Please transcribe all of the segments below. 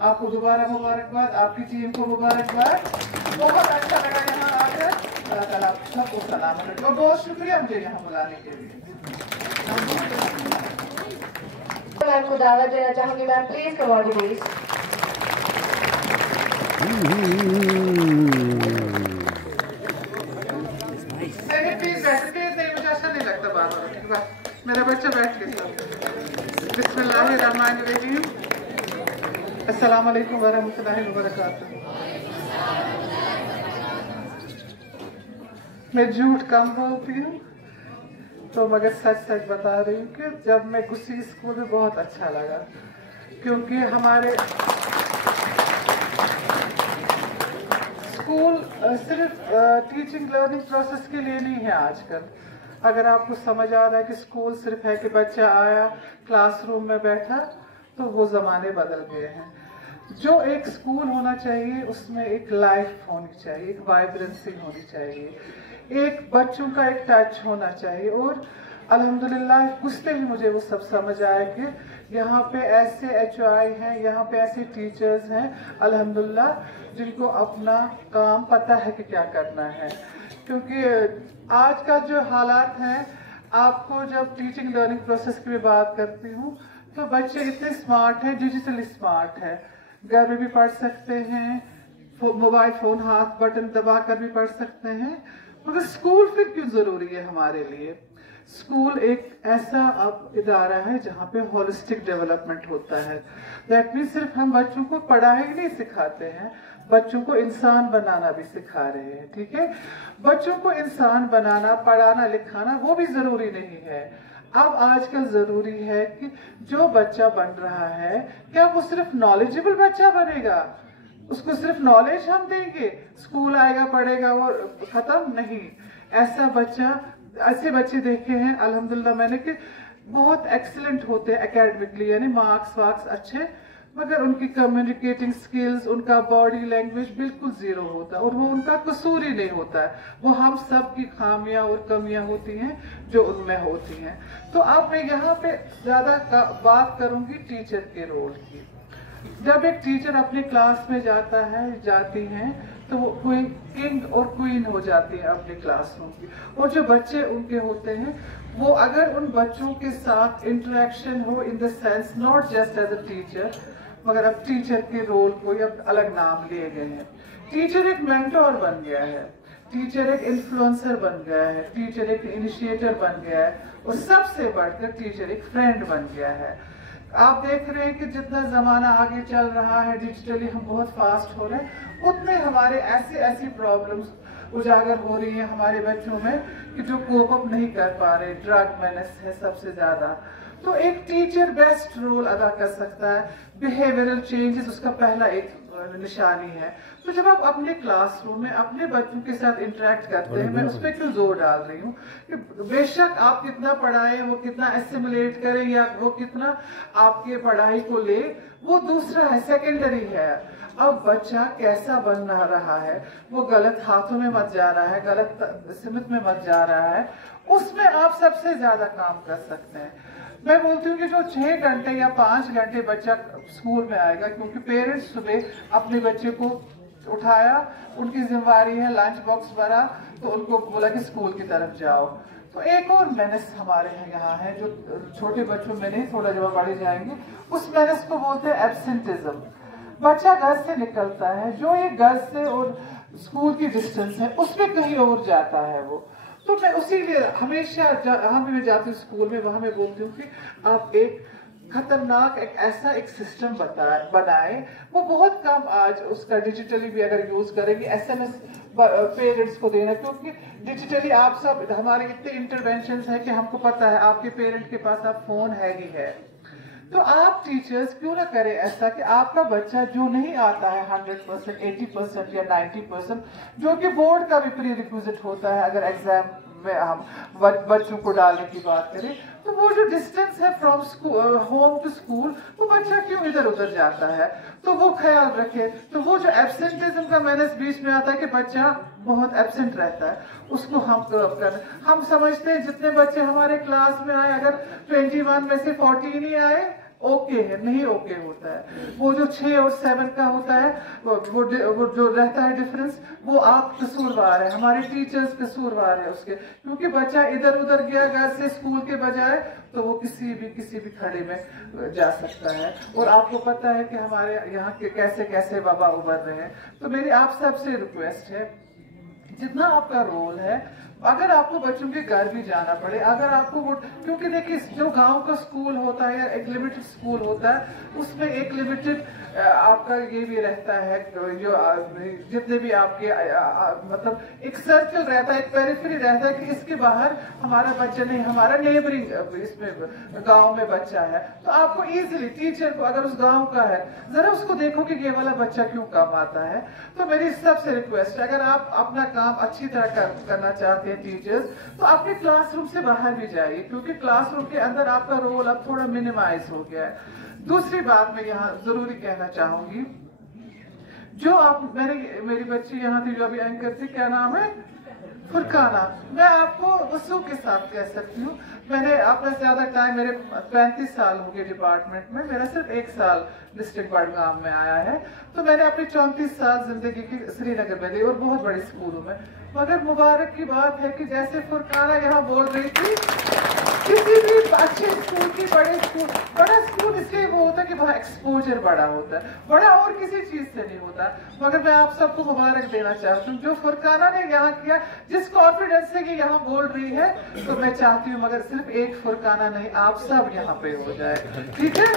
आपको दोबारा मुबारकबाद, आपकी टीम को मुबारकबाद। बहुत अच्छा लगा यहाँ आकर। अल्लाह ताला आप सबको सलामत रखे और बहुत शुक्रिया मुझे यहाँ बुलाने के लिए। मैम को दावत देना चाहूंगी। Ma'am please come on please. Please बैठे, नहीं मुझे अच्छा नहीं लगता बार बार। ठीक है, मेरा बच्चा बैठ के बिस्मिल्लाहिर्रहमानिर्रहीम। अस्सलाम वालेकुम वरहमतुल्लाहि वबरकातुहू। मैं झूठ कम बोलती हूँ तो मगर सच सच बता रही हूँ कि जब मैं घुसी स्कूल में बहुत अच्छा लगा, क्योंकि हमारे स्कूल सिर्फ टीचिंग लर्निंग प्रोसेस के लिए नहीं है आजकल। अगर आपको समझ आ रहा है कि स्कूल सिर्फ है कि बच्चा आया क्लासरूम में बैठा, तो वो ज़माने बदल गए हैं। जो एक स्कूल होना चाहिए उसमें एक लाइफ होनी चाहिए, एक वाइब्रेंसी होनी चाहिए, एक बच्चों का एक टच होना चाहिए। और अल्हम्दुलिल्लाह घुसते ही मुझे वो सब समझ आया कि यहाँ पे ऐसे HOI हैं, यहाँ पे ऐसे टीचर्स हैं अल्हम्दुलिल्लाह जिनको अपना काम पता है कि क्या करना है। क्योंकि आज का जो हालात हैं, आपको जब टीचिंग लर्निंग प्रोसेस की भी बात करती हूँ तो बच्चे इतने स्मार्ट हैं, डिजिटली स्मार्ट है, घर में भी पढ़ सकते हैं, मोबाइल फोन हाथ बटन दबा कर भी पढ़ सकते हैं। मगर स्कूल फिर क्यों जरूरी है हमारे लिए? स्कूल एक ऐसा इदारा है जहाँ पे होलिस्टिक डेवलपमेंट होता है। दैट मीन सिर्फ हम बच्चों को पढ़ाई नहीं सिखाते हैं, बच्चों को इंसान बनाना भी सिखा रहे हैं। ठीक है, बच्चों को इंसान बनाना, पढ़ाना लिखाना वो भी जरूरी नहीं है। अब आजकल जरूरी है कि जो बच्चा बन रहा है, क्या वो सिर्फ नॉलेजेबल बच्चा बनेगा, उसको सिर्फ नॉलेज हम देंगे, स्कूल आएगा पढ़ेगा और खत्म? नहीं। ऐसा बच्चा, ऐसे बच्चे देखे हैं अल्हम्दुलिल्लाह मैंने कि बहुत एक्सीलेंट होते हैं एकेडमिकली, यानी मार्क्स वार्क्स अच्छे, मगर उनकी कम्युनिकेटिंग स्किल्स, उनका बॉडी लैंग्वेज बिल्कुल जीरो होता है। और वो उनका कसूर ही नहीं होता है, वो हम सब की खामियां और कमियां होती हैं जो उनमें होती हैं। तो अब मैं यहाँ पे ज्यादा बात करूंगी टीचर के रोल की। जब एक टीचर अपनी क्लास में जाता है, जाती हैं, तो वो कोई किंग और क्वीन हो जाती है अपने क्लासरूम की। और जो बच्चे उनके होते हैं, वो अगर उन बच्चों के साथ इंटरेक्शन हो in the sense not just as a teacher, मगर अब टीचर के रोल को अब अलग नाम लिए गए हैं। टीचर एक मेंटोर बन गया है, टीचर एक इन्फ्लुएंसर बन गया है, टीचर एक इनिशिएटर बन गया है, और सबसे बढ़कर टीचर एक फ्रेंड बन गया है। आप देख रहे हैं कि जितना जमाना आगे चल रहा है, डिजिटली हम बहुत फास्ट हो रहे हैं, उतने हमारे ऐसी प्रॉब्लम्स उजागर हो रही है हमारे बच्चों में कि जो कोप अप नहीं कर पा रहे। ड्रग मेनेस है सबसे ज्यादा। तो एक टीचर बेस्ट रोल अदा कर सकता है। बिहेवियरल चेंजेस उसका पहला एक निशानी है। तो जब आप अपने क्लासरूम में अपने बच्चों के साथ इंटरेक्ट करते हैं, मैं उस पर क्यों जोर डाल रही हूँ कि बेशक आप कितना पढ़ाएं, वो कितना एसिमुलेट करें या वो कितना आपके पढ़ाई को ले, वो दूसरा है, सेकेंडरी है। अब बच्चा कैसा बन रहा है, वो गलत हाथों में मत जा रहा है, गलत सिमत में मत जा रहा है, उसमें आप सबसे ज्यादा काम कर सकते हैं। मैं बोलती हूँ कि जो 6 घंटे या 5 घंटे बच्चा स्कूल में आएगा, क्योंकि पेरेंट्स सुबह अपने बच्चे को उठाया, उनकी जिम्मेवारी है, लंच बॉक्स भरा, तो उनको बोला कि स्कूल की तरफ जाओ। तो एक और मेनेस हमारे यहाँ है जो छोटे बच्चों में नहीं, थोड़ा जब बड़े जाएंगे, उस मेनेस को बोलते हैं एब्सेंटिज्म। बच्चा घर से निकलता है, जो ये घर से और स्कूल की डिस्टेंस है उसमें कहीं और जाता है वो। तो मैं उसीलिए हमेशा मैं जाती हूँ स्कूल में, वहां मैं बोलती हूँ कि आप एक खतरनाक एक ऐसा एक सिस्टम बनाए। वो बहुत कम आज उसका डिजिटली भी अगर यूज करेंगे, SMS पेरेंट्स को देना, क्योंकि डिजिटली आप सब हमारे इतने इंटरवेंशन है कि हमको पता है आपके पेरेंट के पास अब फोन है ही है। तो आप टीचर्स क्यों ना करें ऐसा कि आपका बच्चा जो नहीं आता है 100%, 80% या 90%, जो कि बोर्ड का भी प्री रिक्विजिट होता है, अगर एग्जाम में हम बच्चों को डालने की बात करें, तो वो जो डिस्टेंस है फ्रॉम होम टू स्कूल, वो बच्चा क्यों इधर उधर जाता है, तो वो ख्याल रखे। तो वो जो एब्सेंटिज्म का मैनेज बीच में आता है कि बच्चा बहुत एब्सेंट रहता है, उसको हम कर हम समझते हैं जितने बच्चे हमारे क्लास में आए, अगर 21 में से 14 ही आए ओके है, नहीं ओके होता है। वो जो 6 और 7 का होता है, वो जो रहता है डिफरेंस, वो आप कसूरवार है, हमारे टीचर्स कसूरवार है उसके, क्योंकि बच्चा इधर उधर गया घर से स्कूल के बजाय, तो वो किसी भी खड़े में जा सकता है। और आपको पता है कि हमारे यहाँ के कैसे कैसे वबा उभर रहे हैं। तो मेरी आप सबसे रिक्वेस्ट है, जितना आपका रोल है, अगर आपको बच्चों के घर भी जाना पड़े, अगर आपको वो, क्योंकि देखिए जो गांव का स्कूल होता है या एक लिमिटेड स्कूल होता है, उसमें एक लिमिटेड आपका ये भी रहता है, जो जितने भी आपके मतलब एक सर्कल रहता है, एक पेरिफेरी रहता है कि इसके बाहर हमारा बच्चा नहीं, हमारा नेबरिंग इसमें गांव में बच्चा है, तो आपको इजीली टीचर को, अगर उस गांव का है, जरा उसको देखो कि ये वाला बच्चा क्यों कम आता है। तो मेरी सबसे रिक्वेस्ट है, अगर आप अपना काम अच्छी तरह करना चाहते हैं टीचर्स, तो अपने क्लासरूम से बाहर भी जाइए, क्योंकि क्लासरूम के अंदर आपका रोल अब थोड़ा मिनिमाइज हो गया है। दूसरी बात मैं यहाँ जरूरी कहना चाहूंगी, जो आप मेरी बच्ची यहाँ थी जो अभी एंकर थी, क्या नाम है, फुरकाना, मैं आपको वसू के साथ कह सकती हूँ, मैंने अपना ज्यादा टाइम, मेरे 35 साल हो गए डिपार्टमेंट में, मेरा सिर्फ 1 साल डिस्ट्रिक्ट बडगाम में आया है, तो मैंने अपने 34 साल जिंदगी की श्रीनगर में दी और बहुत बड़ी स्कूलों में। मगर मुबारक की बात है कि जैसे फुरकाना यहाँ बोल रही थी, किसी भी अच्छे स्कूल की, बड़ा स्कूल इसलिए वो होता है कि वहाँ एक्सपोजर बड़ा होता है, बड़ा और किसी चीज से नहीं होता। मगर मैं आप सबको मुबारक देना चाहती हूँ जो फुरकाना ने यहाँ किया, जिस कॉन्फिडेंस से ये यहाँ बोल रही है, तो मैं चाहती हूँ मगर सिर्फ एक फुरकाना नहीं, आप सब यहाँ पे हो जाए, ठीक है।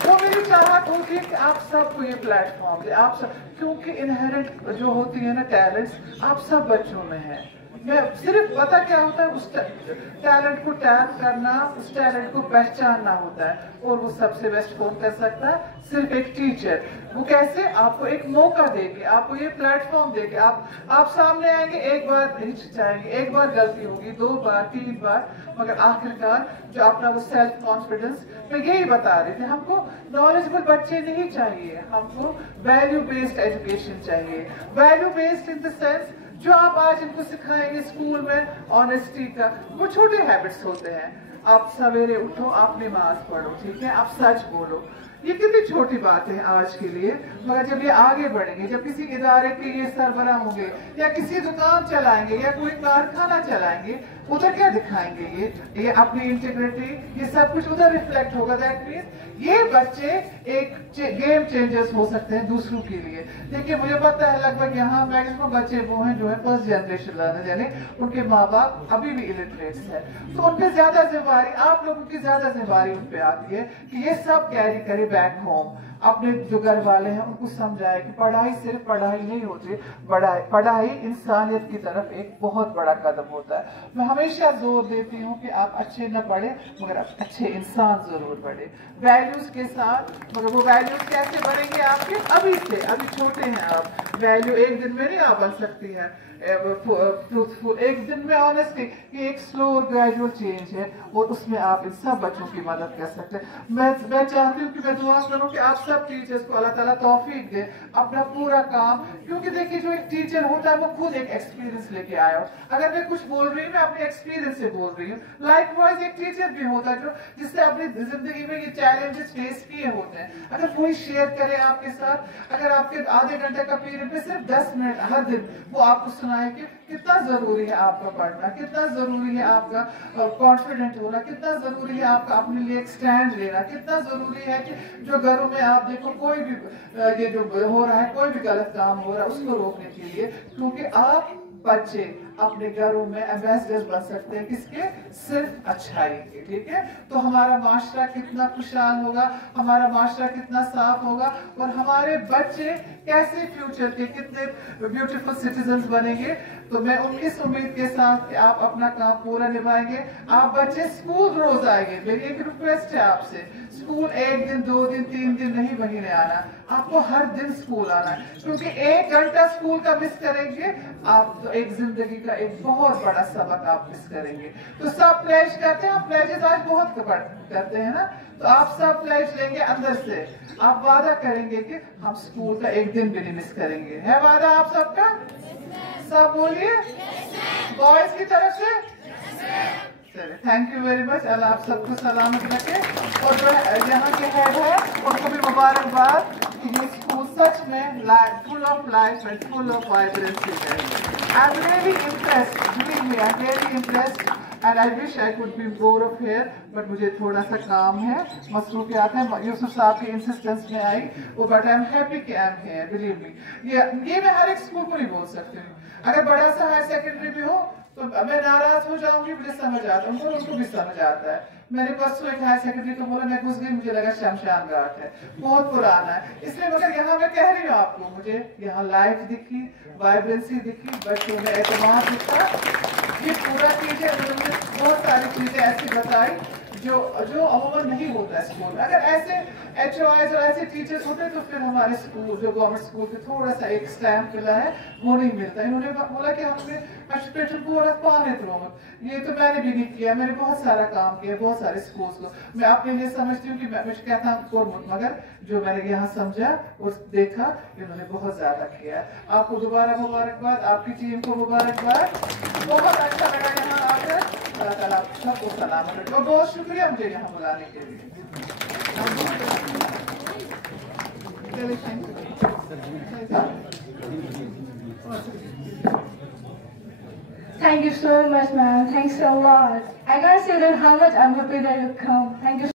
तो मेरी चाहत होती है कि आप सबको ये प्लेटफॉर्म दे, आप सब, क्योंकि इनहेरेंट जो होती है ना टैलेंट्स, आप सब बच्चों में है। मैं सिर्फ पता क्या होता है, उस टैलेंट को टैप करना, उस टैलेंट को पहचानना होता है, और वो सबसे बेस्ट कौन कर सकता है, सिर्फ एक टीचर। वो कैसे, आपको एक मौका देके, आपको ये प्लेटफॉर्म देके, आप सामने आएंगे, एक बार हिचकिचाएंगे, एक बार गलती होगी, 2 बार 3 बार, मगर आखिरकार जो अपना वो सेल्फ कॉन्फिडेंस, मैं यही बता रही थी, हमको नॉलेजेबल बच्चे नहीं चाहिए, हमको वैल्यू बेस्ड एजुकेशन चाहिए। Value based in the sense, जो आप आज इनको सिखाएंगे स्कूल में, ऑनेस्टी का, वो छोटे हैबिट्स होते हैं, आप सवेरे उठो, आप नमाज पढ़ो, ठीक है, आप सच बोलो, ये कितनी छोटी बात है आज के लिए। मगर जब ये आगे बढ़ेंगे, जब किसी इदारे के ये सरबराह होंगे, या किसी दुकान चलाएंगे, या कोई कारखाना चलाएंगे, उधर क्या दिखाएंगे, ये अपनी इंटीग्रिटी, ये सब कुछ उधर रिफ्लेक्ट होगा। दैट मीन्स ये बच्चे एक गेम चेंजर्स हो सकते हैं दूसरों के लिए। देखिए मुझे पता है लगभग यहाँ मैक्सिमम बच्चे वो हैं जो है फर्स्ट जनरेशन लर्नर, यानी उनके माँ बाप अभी भी इलिटरेट्स हैं, तो उन पे ज्यादा जिम्मेवारी, आप लोगों की ज्यादा जिम्मेवारी उन पे आती है कि ये सब कैरी करे बैक होम। अपने जो घर वाले हैं उनको समझाए कि पढ़ाई सिर्फ पढ़ाई नहीं होती, पढ़ाई इंसानियत की तरफ एक बहुत बड़ा कदम होता है। मैं हमेशा जोर देती हूँ कि आप अच्छे न पढ़े, मगर आप अच्छे इंसान जरूर बने, वैल्यूज के साथ। मगर वो वैल्यूज कैसे बनेंगे आपके, अभी से, अभी छोटे हैं आप, वैल्यू एक दिन में नहीं आ बन सकती है, ट्रूथफुल एक दिन में, ऑनेस्टली ये एक स्लो और ग्रेजुअल चेंज है, और उसमें आप इन सब बच्चों की मदद कर सकते हैं। मैं चाहती हूँ कि मैं दुआ करूँ कि आप सब टीचर्स को अल्लाह ताला तौफीक दे अपना पूरा काम, क्योंकि देखिए जो एक टीचर होता है वो खुद एक एक्सपीरियंस लेके आया हो। अगर मैं कुछ बोल रही हूँ, मैं अपने एक्सपीरियंस से बोल रही हूँ। लाइकवाइज एक टीचर भी होता है जो जिससे अपनी जिंदगी में ये चैलेंजेस फेस किए होते हैं। अगर कोई शेयर करे आपके साथ, अगर आपके आधे घंटे का पीरियड में सिर्फ 10 मिनट हर दिन वो आपको सुनाए कि कितना जरूरी है आपका पढ़ना, कितना जरूरी है आपका कॉन्फिडेंट होना, कितना जरूरी है आपका अपने लिए एक स्टैंड लेना, कितना जरूरी है कि जो घरों में आप देखो कोई भी ये जो हो रहा है, कोई भी गलत काम हो रहा है, उसको रोकने के लिए, क्योंकि आप बच्चे अपने घरों में एम्बेसडर बन सकते हैं, किसके, सिर्फ अच्छाई के, ठीक है। तो हमारा माशरा कितना खुशहाल होगा, हमारा माशरा कितना साफ होगा, और हमारे बच्चे कैसे फ्यूचर के कितने ब्यूटीफुल सिटीजन्स बनेंगे। तो मैं इस उम्मीद के साथ कि आप अपना काम पूरा निभाएंगे, आप बच्चे स्कूल रोज आएंगे। मेरी एक रिक्वेस्ट है आपसे, स्कूल 1 दिन 2 दिन 3 दिन नहीं महीने आना, आपको हर दिन स्कूल आना है, क्योंकि 1 घंटा स्कूल का मिस करेंगे आप तो एक जिंदगी का एक बहुत बड़ा सबक आप मिस करेंगे। तो सब प्लेज करते हैं, आप प्लेजेस आज बहुत करते हैं ना, तो आप सब प्लेज लेंगे अंदर से, आप वादा करेंगे कि हम स्कूल का 1 दिन भी नहीं मिस करेंगे। है वादा आप सबका? सब बोलिए, बॉयज की तरफ से, चलिए, थैंक यू वेरी मच। अल्लाह आप सबको सलामत रखे। और जो यहाँ के हेड है उनको भी मुबारकबाद कि ये स्कूल सच में full of life and full of vibrancy है। I am really impressed, believe me, I am really impressed and I wish I could be more of here, but मुझे थोड़ा सा काम है, मसरूफियात है। यूसुफ साहब की इंसिस्टेंस में आई वो, बट आई एम हैप्पी कि I am here, believe me. ये मैं हर एक स्कूल को नहीं बोल सकती हूँ। अगर बड़ा सा हायर सेकेंडरी भी हो तो मैं नाराज हो जाऊंगी, मुझे समझ आता है, उनको भी समझ आता है। मैंने परसों एक हायर सेकेंडरी को बोला, मैं घुस गई, मुझे लगा शमशान घाट है, बहुत पुराना है। इसलिए मगर यहाँ मैं कह रही हूँ आपको, मुझे यहाँ लाइफ दिखी, वाइब्रेंसी दिखी, बच्चों में एतमाद दिखा। ये पूरा चीजें उन्होंने बहुत सारी चीजें ऐसी बताई जो अमूमन नहीं होता स्कूल में। अगर ऐसे HOIs और ऐसे टीचर्स होते तो फिर हमारे स्कूल जो गवर्नमेंट स्कूल के थोड़ा सा एक स्टैम्प मिला है वो नहीं मिलता। इन्होंने बोला कि हमने पेट्रोल पूरा पाने थ्रो, ये तो मैंने भी नहीं किया, मैंने बहुत सारा काम किया बहुत सारे स्कूल्स को। मैं अपने लिए समझती हूँ कि मैं कहता हूँ, मगर जो मैंने यहाँ समझा और देखा इन्होंने बहुत ज्यादा किया। आपको दोबारा मुबारकबाद, आपकी टीम को मुबारकबाद। बहुत अच्छा लगा यहाँ आकर। अल्लाह ताला सबको सलामत रखे और बहुत शुक्रिया मुझे यहाँ बुलाने के लिए। Thank you so much, ma'am. Thanks a lot. I can't say that how much I'm happy that you come. Thank you.